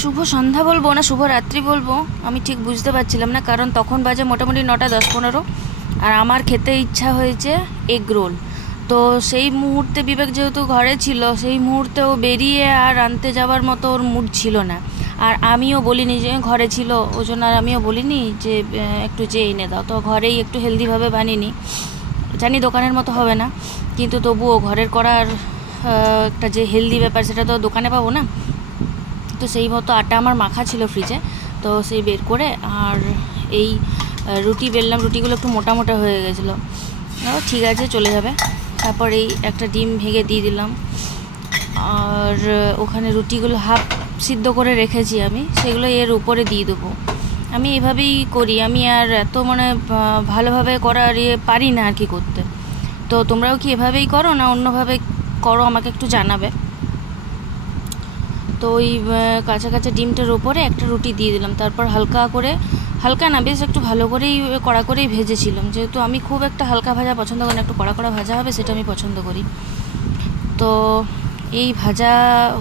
শুভ সন্ধ্যা বলবো না শুভ রাত্রি বলবো আমি ঠিক বুঝতে পারছিলাম না, কারণ তখন বাজে মোটামুটি 9টা 10-15 আর আমার খেতে ইচ্ছা হয়েছে এগ রোল। তো সেই মুহূর্তে বিবেক যেহেতু ঘরে ছিল, সেই মুহূর্তে ও বেরিয়ে আর আনতে যাওয়ার মতো ওর মুড ছিল না। আর আমিও বলিনি, যে ঘরে ছিল ওই জন্য আর আমিও বলিনি যে একটু যেয়ে এনে দাও। তো ঘরেই একটু হেলদিভাবে বানিয়ে, জানি দোকানের মতো হবে না, কিন্তু তবুও ঘরের করার একটা যে হেলদি ব্যাপার সেটা তো দোকানে পাবো না। তো সেই মতো আটা আমার মাখা ছিল ফ্রিজে, তো সেই বের করে আর এই রুটি বেললাম। রুটিগুলো একটু মোটা মোটা হয়ে গেছিলো, ঠিক আছে চলে যাবে। তারপর এই একটা ডিম ভেঙে দিয়ে দিলাম, আর ওখানে রুটিগুলো হাফ সিদ্ধ করে রেখেছি আমি, সেগুলো এর উপরে দিয়ে দেবো। আমি এভাবেই করি, আমি আর এত মানে ভালোভাবে করার পারি না আর কি করতে। তো তোমরাও কি এভাবেই করো না অন্যভাবে করো, আমাকে একটু জানাবে। তো ওই কাঁচা কাঁচা ডিমটার ওপরে একটা রুটি দিয়ে দিলাম, তারপর হালকা না বেশ একটু ভালো করেই কড়া করেই ভেজেছিলাম, যেহেতু আমি খুব একটা হালকা ভাজা পছন্দ করি না, একটু কড়া কড়া ভাজা হবে সেটা আমি পছন্দ করি। তো এই ভাজা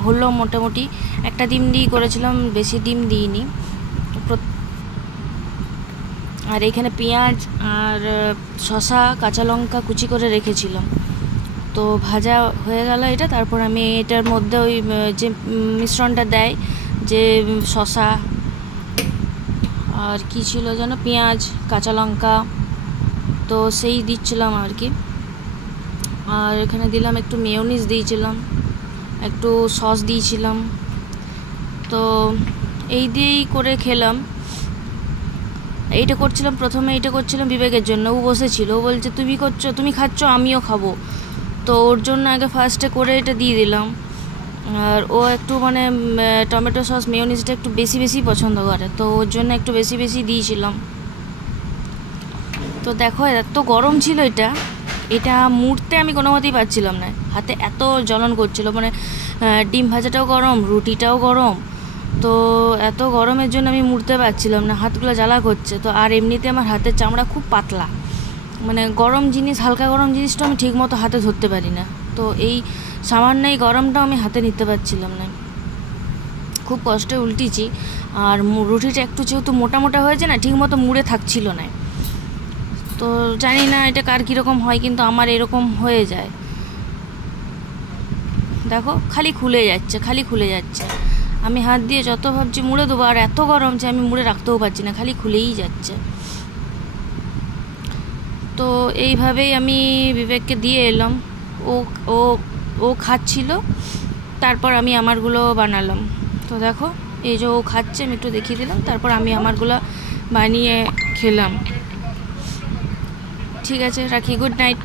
হলো মোটামুটি। একটা ডিম দিয়ে করেছিলাম, বেশি ডিম দিইনি। আর এইখানে পেঁয়াজ আর শসা কাঁচা লঙ্কা কুচি করে রেখেছিলাম। তো ভাজা হয়ে গেল এটা। তারপর আমি এটার মধ্যে ওই যে মিশ্রণটা দেয়, যে শসা আর কি ছিল যেন, পেঁয়াজ কাঁচা লঙ্কা, তো সেই দিচ্ছিলাম আর কি। আর এখানে দিলাম একটু মেয়োনিজ দিয়েছিলাম, একটু সস দিয়েছিলাম। তো এই দিয়েই করে খেলাম। এইটা করছিলাম প্রথমে, এইটা করছিলাম বিবেকের জন্য। ও বসেছিল, ও বলছে তুমি করছো, তুমি খাচ্ছ আমিও খাবো। তো ওর জন্য আগে ফার্স্টে করে এটা দিয়ে দিলাম। আর ও একটু মানে টমেটো সস মেয়োনিজটা একটু বেশি বেশি পছন্দ করে, তো ওর জন্য একটু বেশি বেশি দিয়েছিলাম। তো দেখো এত গরম ছিল এটা মুড়তে আমি কোনো মতেই পারছিলাম না, হাতে এত জ্বলন করছিল, মানে ডিম ভাজাটাও গরম, রুটিটাও গরম। তো এত গরমের জন্য আমি মুড়তে পারছিলাম না, হাতগুলো জ্বালা করছে। তো আর এমনিতে আমার হাতের চামড়া খুব পাতলা, মানে গরম জিনিস, হালকা গরম জিনিসটা আমি ঠিক মতো হাতে ধরতে পারি না। তো এই সামান্য এই গরমটাও আমি হাতে নিতে পারছিলাম না, খুব কষ্টে উল্টিছি। আর রুটিটা একটু যেহেতু মোটা মোটা হয়েছে না, ঠিক মতো মুড়ে থাকছিল না। তো জানি না এটা কার কীরকম হয়, কিন্তু আমার এরকম হয়ে যায়। দেখো খালি খুলে যাচ্ছে। আমি হাত দিয়ে যত ভাবছি মুড়ে দেবো, আর এত গরম যে আমি মুড়ে রাখতেও পারছি না, খালি খুলেই যাচ্ছে। তো এইভাবেই আমি বিবেককে দিয়ে এলাম, ও ও ও খাচ্ছিল, তারপর আমি আমারগুলো বানালাম। তো দেখো এই যে ও খাচ্ছে, আমি একটু দেখিয়ে দিলাম, তারপর আমি আমারগুলো বানিয়ে খেলাম। ঠিক আছে, রাখি, গুড নাইট।